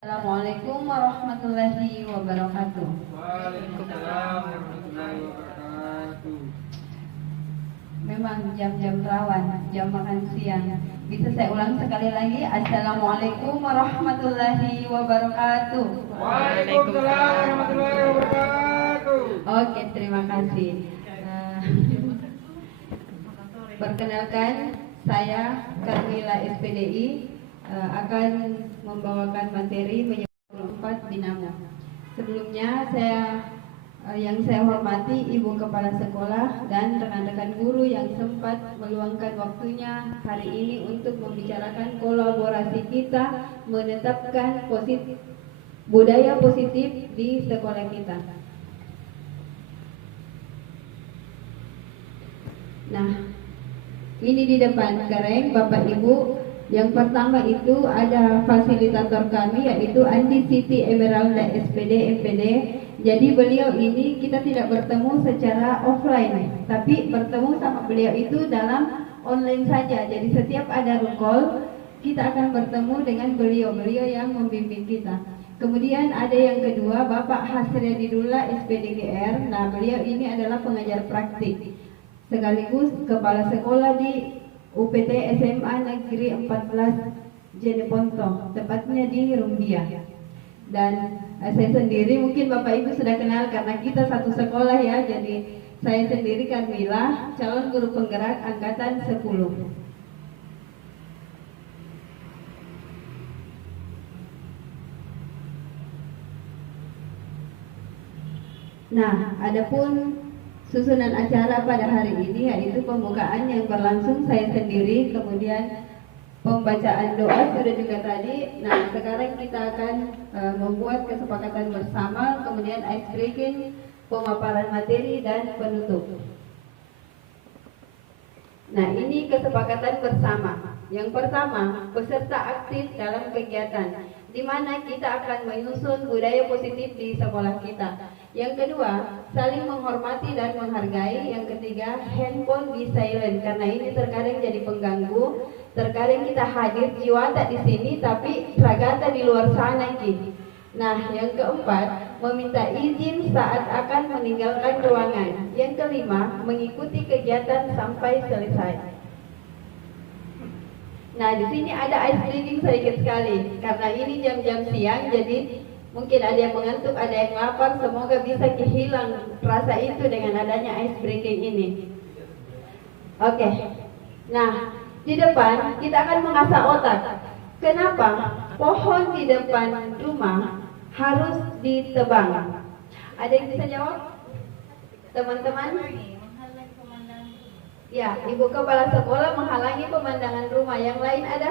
Assalamualaikum warahmatullahi wabarakatuh. Waalaikumsalam warahmatullahi wabarakatuh. Memang jam-jam rawan, jam makan siang. Bisa saya ulang sekali lagi? Assalamualaikum warahmatullahi wabarakatuh. Waalaikumsalam warahmatullahi wabarakatuh. Oke, terima kasih. Perkenalkan, saya Karmila SPDI akan membawakan materi menyebut 4 dinamo. Sebelumnya yang saya hormati Ibu Kepala Sekolah dan rekan-rekan guru yang sempat meluangkan waktunya hari ini untuk membicarakan kolaborasi kita menetapkan budaya positif di sekolah kita. Nah, ini di depan Kareng Bapak Ibu. Yang pertama itu ada fasilitator kami yaitu Andi Siti Emeralda SPD MPD. Jadi beliau ini kita tidak bertemu secara offline, tapi bertemu sama beliau itu dalam online saja. Jadi setiap ada call kita akan bertemu dengan beliau yang membimbing kita. Kemudian ada yang kedua Bapak Hasriadidullah SPDGR. Nah, beliau ini adalah pengajar praktik sekaligus kepala sekolah di UPT SMA Negeri 14 Jeneponto, tepatnya di Rumbia. Dan saya sendiri mungkin Bapak Ibu sudah kenal karena kita satu sekolah ya. Jadi saya sendiri Karmila, calon guru penggerak angkatan 10. Nah, adapun susunan acara pada hari ini yaitu pembukaan yang berlangsung saya sendiri, kemudian pembacaan doa sudah juga tadi. Nah, sekarang kita akan membuat kesepakatan bersama, kemudian ice breaking, pemaparan materi dan penutup. Nah, ini kesepakatan bersama. Yang pertama, peserta aktif dalam kegiatan, di mana kita akan menyusun budaya positif di sekolah kita. Yang kedua, saling menghormati dan menghargai. Yang ketiga, handphone di silent karena ini terkadang jadi pengganggu. Terkadang kita hadir jiwa tak di sini tapi ragata di luar sana ki. Nah, yang keempat, meminta izin saat akan meninggalkan ruangan. Yang kelima, mengikuti kegiatan sampai selesai. Nah, di sini ada ice breaking sedikit sekali karena ini jam-jam siang, jadi mungkin ada yang mengantuk, ada yang lapar. Semoga bisa hilang rasa itu dengan adanya ice breaking ini. Oke. Nah, di depan kita akan mengasah otak. Kenapa pohon di depan rumah harus ditebang? Ada yang bisa jawab? Teman-teman? Ya, Ibu Kepala Sekolah menghalangi pemandangan rumah. Yang lain ada?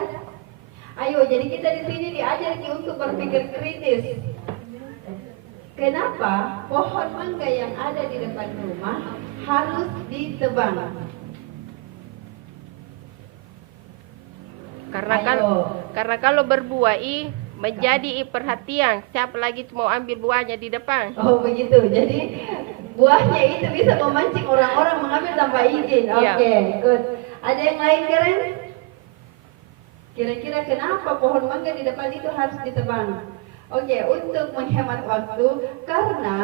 Ayo, jadi kita di sini diajar untuk berpikir kritis. Kenapa pohon mangga yang ada di depan rumah harus ditebang? Karena kalau berbuah menjadi perhatian, siapa lagi mau ambil buahnya di depan? Oh begitu. Jadi buahnya itu bisa memancing orang-orang mengambil tanpa izin. Oke, good. Ada yang lain Karen? Kira-kira kenapa pohon mangga di depan itu harus ditebang? Oke, untuk menghemat waktu, karena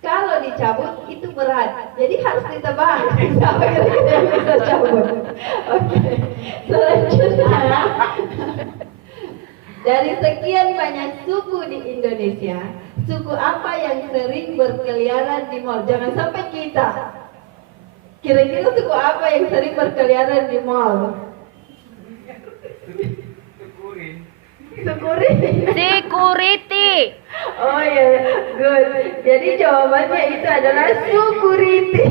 kalau dicabut itu berat, jadi harus ditebang. Siapa kira-kira yang bisa cabut? Oke, selanjutnya, dari sekian banyak suku di Indonesia, suku apa yang sering berkeliaran di mal? Jangan sampai kita. Kira-kira suku apa yang sering berkeliaran di mal? Security. Oh ya, good. Jadi jawabannya itu adalah security.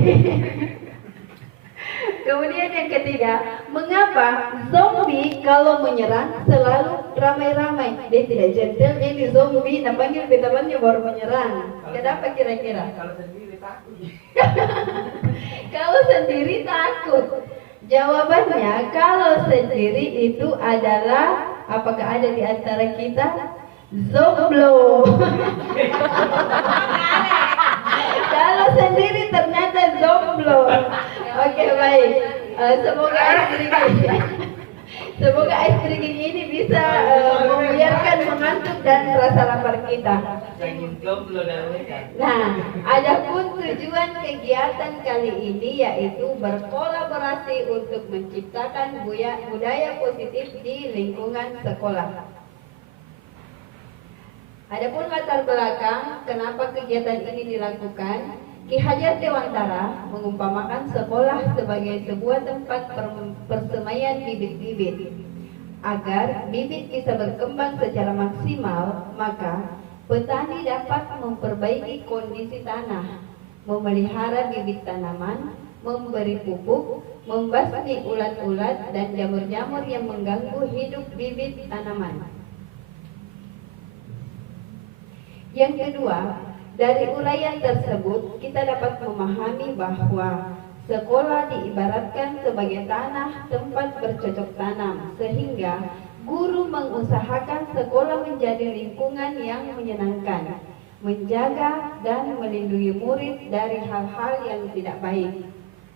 Kemudian yang ketiga, mengapa zombie kalau menyerang selalu ramai-ramai? Dia tidak gentle, ini zombie, nah panggil temannya baru menyerang. Kenapa kira-kira? Kalau sendiri takut. Kalau sendiri takut. Jawabannya, kalau sendiri itu adalah, apakah ada di antara kita? Zomblo. Kalau sendiri ternyata zomblo. Oke, baik. Semoga ice breaking ini bisa ngantuk dan rasa lapar kita. Saking jomblo dan mereka. Nah, adapun tujuan kegiatan kali ini yaitu berkolaborasi untuk menciptakan budaya positif di lingkungan sekolah. Adapun latar belakang kenapa kegiatan ini dilakukan, Ki Hajar Dewantara mengumpamakan sekolah sebagai sebuah tempat persemaian bibit-bibit. Agar bibit bisa berkembang secara maksimal, maka petani dapat memperbaiki kondisi tanah, memelihara bibit tanaman, memberi pupuk, membasmi ulat-ulat dan jamur-jamur yang mengganggu hidup bibit tanaman. Yang kedua, dari uraian tersebut kita dapat memahami bahwa sekolah diibaratkan sebagai tanah tempat bercocok tanam, sehingga guru mengusahakan sekolah menjadi lingkungan yang menyenangkan, menjaga dan melindungi murid dari hal-hal yang tidak baik.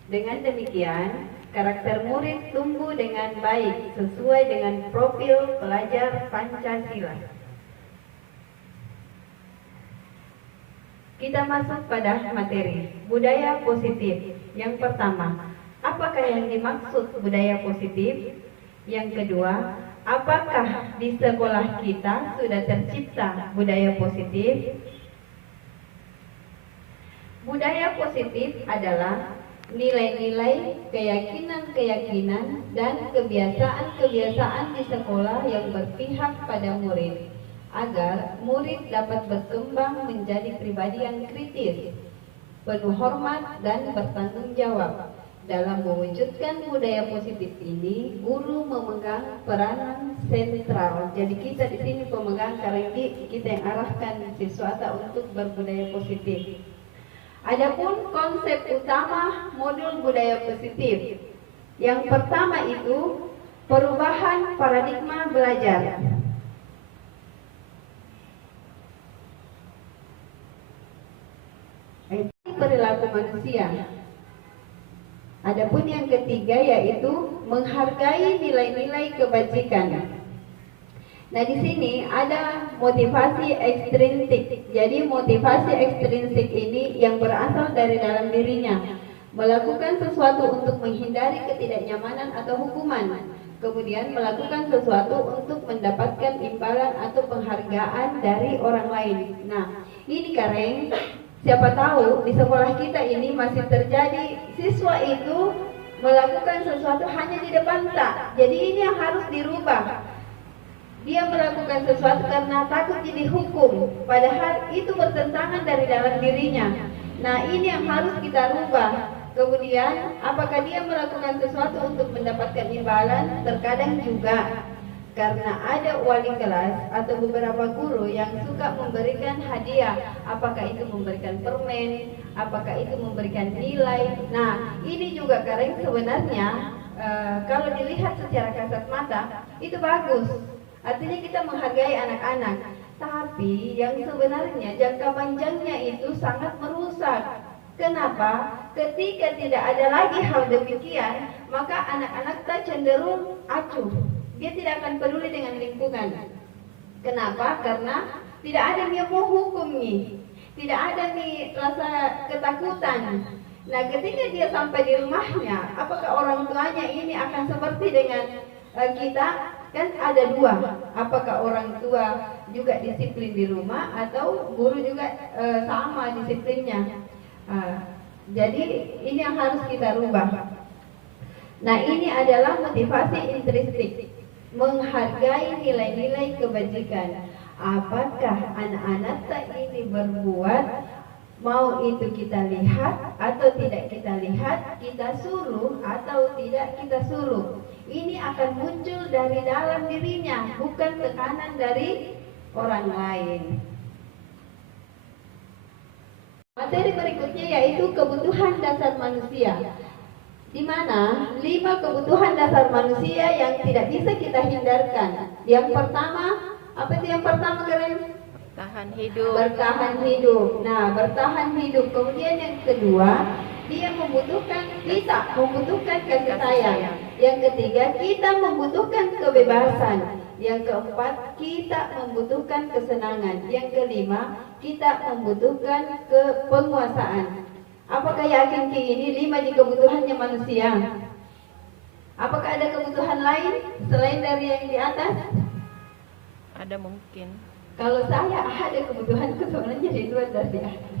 Dengan demikian, karakter murid tumbuh dengan baik sesuai dengan profil pelajar Pancasila. Kita masuk pada materi budaya positif. Yang pertama, apakah yang dimaksud budaya positif? Yang kedua, apakah di sekolah kita sudah tercipta budaya positif? Budaya positif adalah nilai-nilai, keyakinan-keyakinan, dan kebiasaan-kebiasaan di sekolah yang berpihak pada murid, agar murid dapat berkembang menjadi pribadi yang kritis, penuh hormat dan bertanggung jawab. Dalam mewujudkan budaya positif ini, guru memegang peranan sentral. Jadi kita di sini pemegang, karena kita yang arahkan siswa untuk berbudaya positif. Adapun konsep utama modul budaya positif, yang pertama itu perubahan paradigma belajar. Perilaku manusia. Adapun yang ketiga yaitu menghargai nilai-nilai kebajikan. Nah, di sini ada motivasi ekstrinsik. Jadi motivasi ekstrinsik ini yang berasal dari dalam dirinya, melakukan sesuatu untuk menghindari ketidaknyamanan atau hukuman, kemudian melakukan sesuatu untuk mendapatkan imbalan atau penghargaan dari orang lain. Nah, ini Kareng, siapa tahu di sekolah kita ini masih terjadi siswa itu melakukan sesuatu hanya di depan tak. Jadi ini yang harus dirubah. Dia melakukan sesuatu karena takut dihukum, padahal itu bertentangan dari dalam dirinya. Nah, ini yang harus kita rubah. Kemudian, apakah dia melakukan sesuatu untuk mendapatkan imbalan? Terkadang juga. Karena ada wali kelas atau beberapa guru yang suka memberikan hadiah, apakah itu memberikan permen, apakah itu memberikan nilai. Nah, ini juga Kareng sebenarnya kalau dilihat secara kasat mata itu bagus, artinya kita menghargai anak-anak. Tapi yang sebenarnya jangka panjangnya itu sangat merusak. Kenapa? Ketika tidak ada lagi hal demikian, maka anak-anak tak cenderung acuh. Dia tidak akan peduli dengan lingkungan. Kenapa? Karena tidak ada yang mau hukum nih. Tidak ada nih rasa ketakutan. Nah, ketika dia sampai di rumahnya, apakah orang tuanya ini akan seperti dengan kita? Kan ada dua. Apakah orang tua juga disiplin di rumah atau guru juga sama disiplinnya? Jadi ini yang harus kita rubah. Nah, ini adalah motivasi intrinsik. Menghargai nilai-nilai kebajikan. Apakah anak-anak ini berbuat, mau itu kita lihat atau tidak kita lihat, kita suruh atau tidak kita suruh, ini akan muncul dari dalam dirinya, bukan tekanan dari orang lain. Materi berikutnya yaitu kebutuhan dasar manusia, di mana 5 kebutuhan dasar manusia yang tidak bisa kita hindarkan. Yang pertama, apa itu yang pertama Karen? Bertahan hidup. Bertahan hidup. Nah, bertahan hidup. Kemudian yang kedua, dia kita membutuhkan kasih sayang. Yang ketiga, kita membutuhkan kebebasan. Yang keempat, kita membutuhkan kesenangan. Yang kelima, kita membutuhkan penguasaan. Apakah yakin ini 5 di kebutuhannya manusia? Apakah ada kebutuhan lain selain dari yang di atas? Ada mungkin. Kalau saya ada kebutuhan sebenarnya di luar dari atas.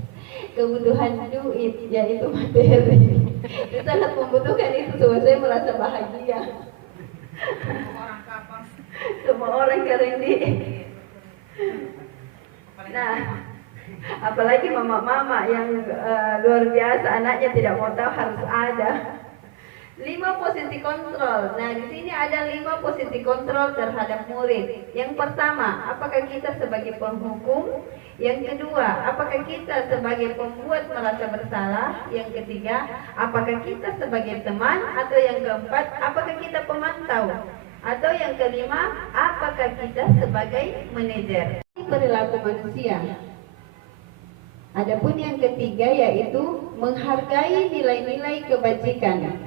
Kebutuhan duit, yaitu materi. Saya sangat membutuhkan itu supaya saya merasa bahagia. Semua orang kerendi. Nah, apalagi mama-mama yang luar biasa, anaknya tidak mau tahu harus ada. 5 posisi kontrol. Nah, di sini ada 5 posisi kontrol terhadap murid. Yang pertama, apakah kita sebagai penghukum? Yang kedua, apakah kita sebagai pembuat merasa bersalah? Yang ketiga, apakah kita sebagai teman? Atau yang keempat, apakah kita pemantau? Atau yang kelima, apakah kita sebagai manajer? Ini perilaku manusia. Adapun yang ketiga yaitu menghargai nilai-nilai kebajikan.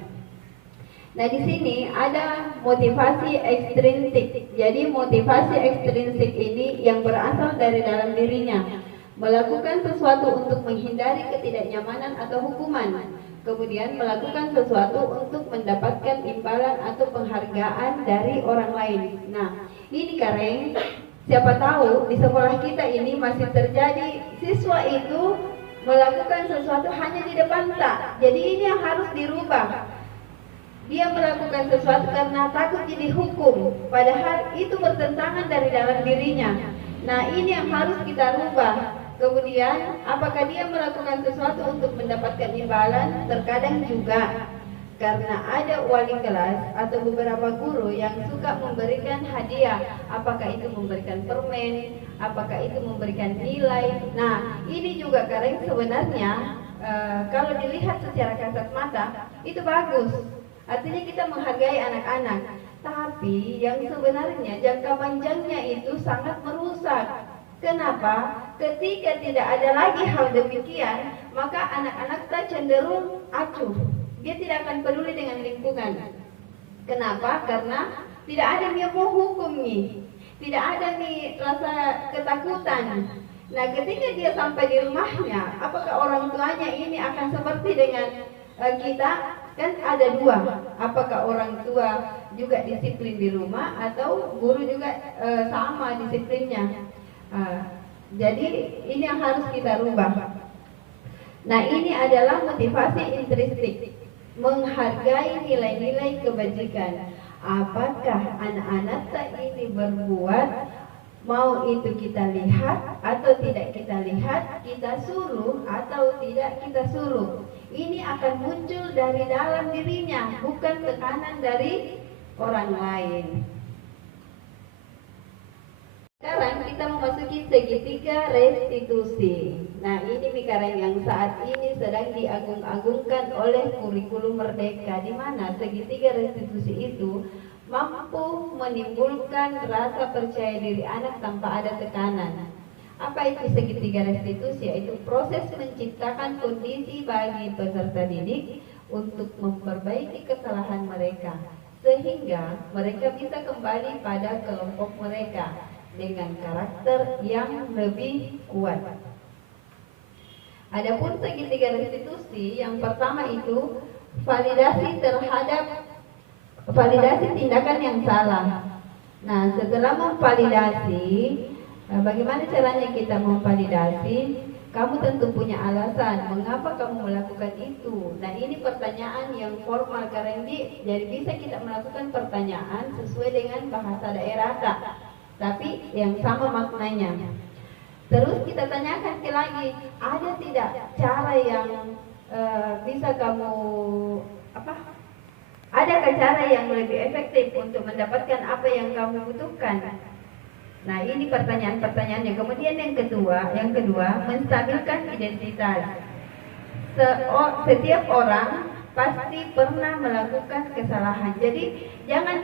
Nah, di sini ada motivasi ekstrinsik. Jadi motivasi ekstrinsik ini yang berasal dari dalam dirinya, melakukan sesuatu untuk menghindari ketidaknyamanan atau hukuman, kemudian melakukan sesuatu untuk mendapatkan imbalan atau penghargaan dari orang lain. Nah, ini Kareng, siapa tahu di sekolah kita ini masih terjadi siswa itu melakukan sesuatu hanya di depan tak. Jadi ini yang harus dirubah. Dia melakukan sesuatu karena takut jadi hukum, padahal itu bertentangan dari dalam dirinya. Nah, ini yang harus kita rubah. Kemudian, apakah dia melakukan sesuatu untuk mendapatkan imbalan? Terkadang juga, karena ada wali kelas atau beberapa guru yang suka memberikan hadiah. Apakah itu memberikan permen, apakah itu memberikan nilai. Nah, ini juga Kareng sebenarnya kalau dilihat secara kasat mata, itu bagus. Artinya kita menghargai anak-anak, tapi yang sebenarnya jangka panjangnya itu sangat merusak. Kenapa? Ketika tidak ada lagi hal demikian, maka anak-anak kita cenderung acuh. Dia tidak akan peduli dengan lingkungan. Kenapa? Karena tidak ada yang mau hukum nih, tidak ada nih rasa ketakutan. Nah, ketika dia sampai di rumahnya, apakah orang tuanya ini akan seperti dengan kita? Kan ada 2, apakah orang tua juga disiplin di rumah atau guru juga sama disiplinnya. Jadi ini yang harus kita rubah. Nah, ini adalah motivasi intrinsik, menghargai nilai-nilai kebajikan. Apakah anak-anak ini berbuat, mau itu kita lihat atau tidak kita lihat, kita suruh atau tidak kita suruh. Ini akan muncul dari dalam dirinya, bukan tekanan dari orang lain. Sekarang kita memasuki segitiga restitusi. Nah, ini Mikareng yang saat ini sedang diagung-agungkan oleh kurikulum Merdeka, di mana segitiga restitusi itu mampu menimbulkan rasa percaya diri anak tanpa ada tekanan. Apa itu segitiga restitusi? Yaitu proses menciptakan kondisi bagi peserta didik untuk memperbaiki kesalahan mereka, sehingga mereka bisa kembali pada kelompok mereka dengan karakter yang lebih kuat. Adapun segitiga restitusi, yang pertama itu validasi tindakan yang salah. Nah, setelah memvalidasi, bagaimana caranya kita memvalidasi? Kamu tentu punya alasan mengapa kamu melakukan itu. Nah, ini pertanyaan yang formal Kareng, jadi bisa kita melakukan pertanyaan sesuai dengan bahasa daerah tak, tapi yang sama maknanya. Terus kita tanyakan lagi, ada tidak cara yang bisa kamu adakah cara yang lebih efektif untuk mendapatkan apa yang kamu butuhkan? Nah, ini pertanyaan-pertanyaannya. Kemudian yang kedua, menstabilkan identitas. Setiap orang pasti pernah melakukan kesalahan. Jadi jangan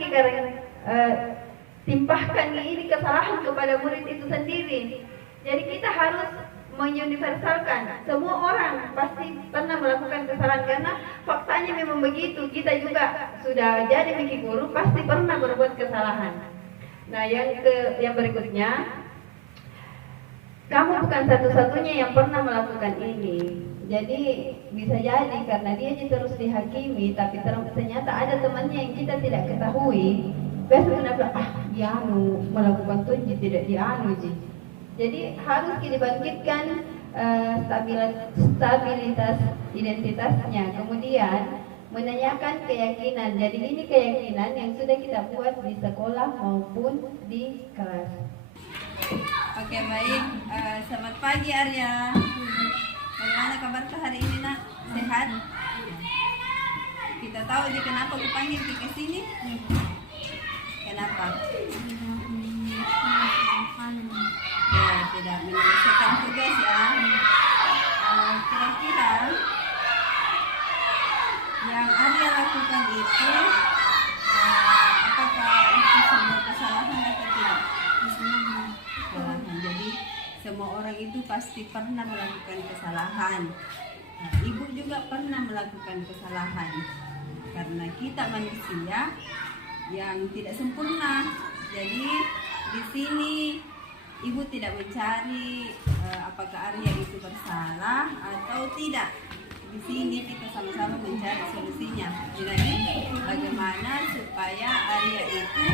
timpahkan ini kesalahan kepada murid itu sendiri. Jadi kita harus menguniversalkan, semua orang pasti pernah melakukan kesalahan, karena faktanya memang begitu. Kita juga sudah jadi guru, pasti pernah berbuat kesalahan. Nah, yang berikutnya, kamu bukan satu-satunya yang pernah melakukan ini. Jadi bisa jadi karena dia terus dihakimi, tapi ternyata ada temannya yang kita tidak ketahui. Besok kenapa? Dia melakukan tunji tidak dianu ji. Jadi harus dibangkitkan stabilitas identitasnya. Kemudian menanyakan keyakinan. Jadi ini keyakinan yang sudah kita buat di sekolah maupun di kelas. Oke, baik. Selamat pagi Arya. Bagaimana kabarnya hari ini nak? Sehat? Kita tahu aja kenapa aku panggil ke sini? Kenapa? Ya, tidak menyelesaikan tugas ya. Kira-kira yang Arya lakukan itu apakah itu semua kesalahan atau tidak? Kesalahan. Jadi semua orang itu pasti pernah melakukan kesalahan. Nah, ibu juga pernah melakukan kesalahan. Karena kita manusia yang tidak sempurna. Jadi di sini ibu tidak mencari apakah Arya itu bersalah atau tidak. Di sini kita sama-sama mencari solusinya. Jadi bagaimana supaya Arya itu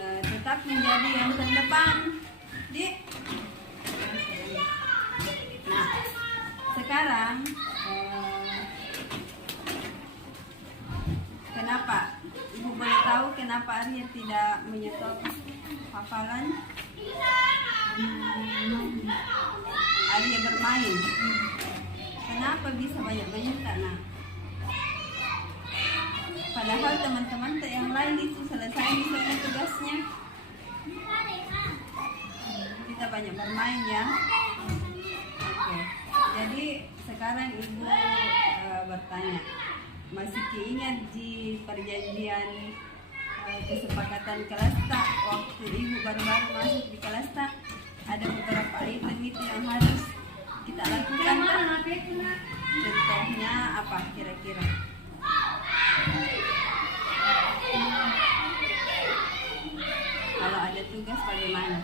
tetap menjadi yang terdepan. Nah, sekarang kenapa? Ibu boleh tahu kenapa Arya tidak menyetop hafalan? Arya bermain. Kenapa bisa banyak-banyak tak nak? Padahal teman-teman yang lain itu selesai semua tugasnya. Kita banyak bermain ya. Oke. Jadi sekarang ibu bertanya, masih keingat di perjanjian kesepakatan kelas tak waktu ibu baru-baru masuk di kelas tak ada beberapa item itu yang harus kita lakukan kan? Contohnya apa kira-kira? Kalau ada tugas bagaimana?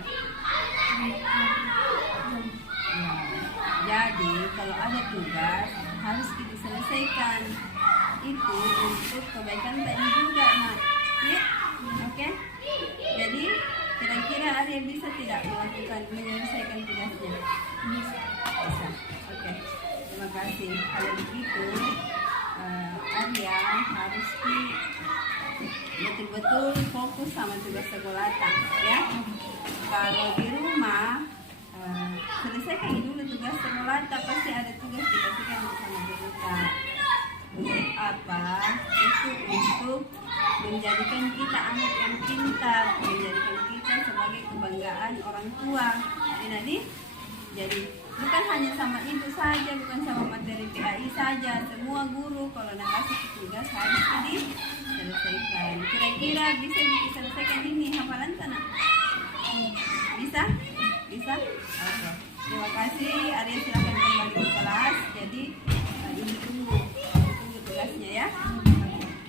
Jadi kalau ada tugas harus kita selesaikan. Itu untuk kebaikan tadi juga nak. Ya, oke. Jadi kira-kira Arya bisa tidak menyelesaikan tugasnya? Bisa. Oke. Terima kasih. Kalau begitu Arya harus betul-betul fokus sama tugas sekolah ya. Kalau di rumah selesaikan dulu tugas sekolah, pasti ada tugas dikasihkan sama guru. Untuk apa? Itu untuk menjadikan kita anak yang pintar, menjadikan kita sebagai kebanggaan orang tua. Jadi bukan hanya sama itu saja, bukan sama materi PAI saja. Semua guru kalau nak kasih tugas harus diselesaikan. Kira-kira bisa diselesaikan ini hafalan tanah? Bisa? Bisa? Oke. Terima kasih. Arya silakan kembali ke kelas. Jadi ini tunggu tugasnya ya.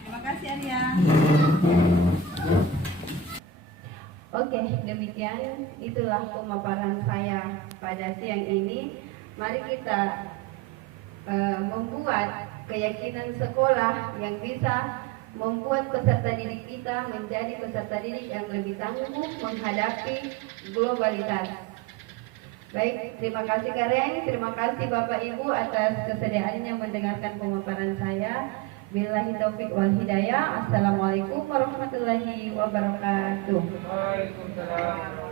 Terima kasih Arya. Oke, demikian itulah pemaparan saya pada siang ini. Mari kita membuat keyakinan sekolah yang bisa membuat peserta didik kita menjadi peserta didik yang lebih tangguh menghadapi globalitas. Baik, terima kasih Kareng, terima kasih Bapak Ibu atas kesediaannya mendengarkan pemaparan saya. Billahi taufik wal hidayah. Assalamualaikum warahmatullahi wabarakatuh. Waalaikumsalam.